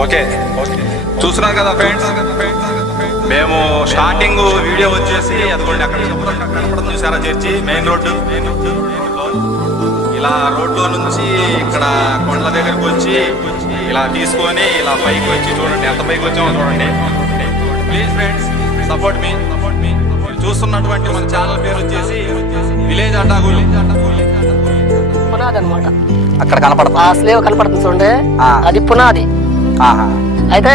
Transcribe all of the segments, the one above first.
Okay. చూస్తున్నారు కదా friends? మేము స్టార్టింగ్ వీడియో వచ్చేసి అదిగోండి అక్కడ శుభ్రంగా కనపడుతుంది చూసారా చర్చి? Main road. ఇలా రోడ్లో నుంచి ఇక్కడ కొండల దగ్గరికి వచ్చి ఇలా తీసుకొని ఇలా పైకి వచ్చి చూడండి. ఎంత పైకి వచ్చామో చూడండి. ప్లీజ్ ఫ్రెండ్స్ సపోర్ట్ మీ సపోర్ట్ మీ చూస్తున్నటువంటి మన ఛానల్ పేరు వచ్చేసి విలేజ్ అడ్డాగూలి. పునాది అనమాట అక్కడ కనపడతా. ఆ స్లేవ్ కనపడుతుంది చూడండి. అది పునాది. అయితే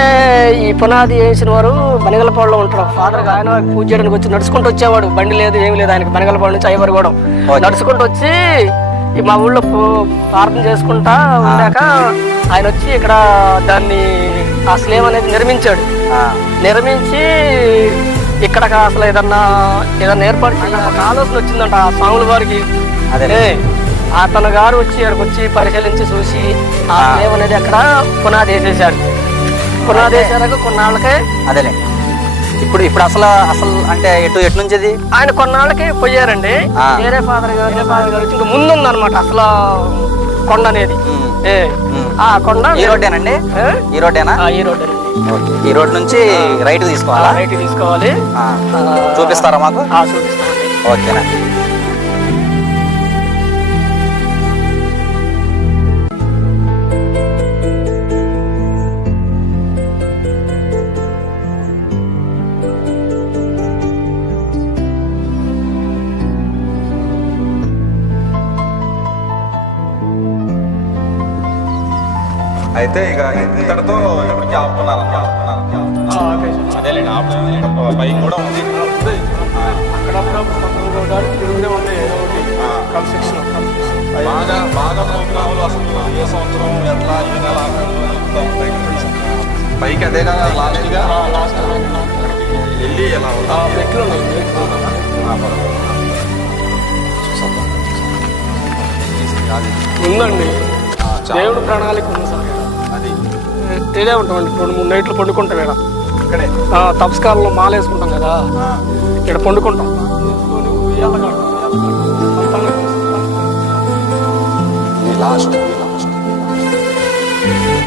ఈ పునాది వేసిన వారు బనగలపాడులో ఉంటారు ఫాదర్ ఆయన పూజ చేయడానికి వచ్చి నడుచుకుంటూ వచ్చేవాడు. బండి లేదు ఏమి లేదు. ఆయనకి బనగలపాడు నుంచి అయ్యవారు కూడా. నడుచుకుంటూ వచ్చి ఈ మా ఊళ్ళో ప్రార్థన చేసుకుంటా ఉండాక ఆయన వచ్చి ఇక్కడ దాన్ని ఆ స్లేవ్ అనేది నిర్మించాడు. నిర్మించి ఇక్కడ అసలు ఏదన్నా ఏదన్నా ఏర్పాటు ఆలోచన వచ్చిందంట ఆ స్వాముల వారికి. అదే అతను గారు వచ్చి ఇక్కడికి వచ్చి పరిశీలించి చూసి ఆ. స్లేవ్ అనేది అక్కడ పునాది వేసేసాడు పునాది వేసాక కొన్నాళ్ళకే అదేలే. ఇప్పుడు ఇప్పుడు అసలు అసలు అంటే ఎటు ఎటు నుంచి ఇది? ఆయన కొన్నాళ్ళకి పోయారండి. వేరే ఫాదర్ గారు వేరే ఫాదర్ గారు ఇంకా ముందు ఉందన్నమాట అసలు కొండ అనేది. ఏ. ఆ కొండ ఈ రోడ్డేనండి? ఈ రోడ్డేనా? ఈ రోడ్ ఓకే. ఈ రోడ్ నుంచి రైట్ తీసుకోవాలా? రైట్ తీసుకోవాలి. చూపిస్తారా మాకు? ఆ, చూపిస్తామండి. ఓకేనా అయితే ఇక ఇంతటితో ఇప్పటికి ఆపుకున్నారు. అదేలేండి ఆపు పైకి కూడా ఉంది. బాగా బాగా ప్రోగ్రాములు అసలు ఏ సంవత్సరం ఎట్లా ఏ నెల. పైకి అదే కదా లాస్ట్గా వెళ్ళి ఎలా ఉంటా ఉందండి. దేవుడు ప్రణాళిక ఉంది సార్. అది ఉంటామండి రెండు మూడు నైట్లు పండుకుంటాం ఇక్కడ. ఇక్కడే ఆ, తపస్కారంలో మాల వేసుకుంటాం కదా. ఇక్కడ పండుకుంటాం. లాస్ట్.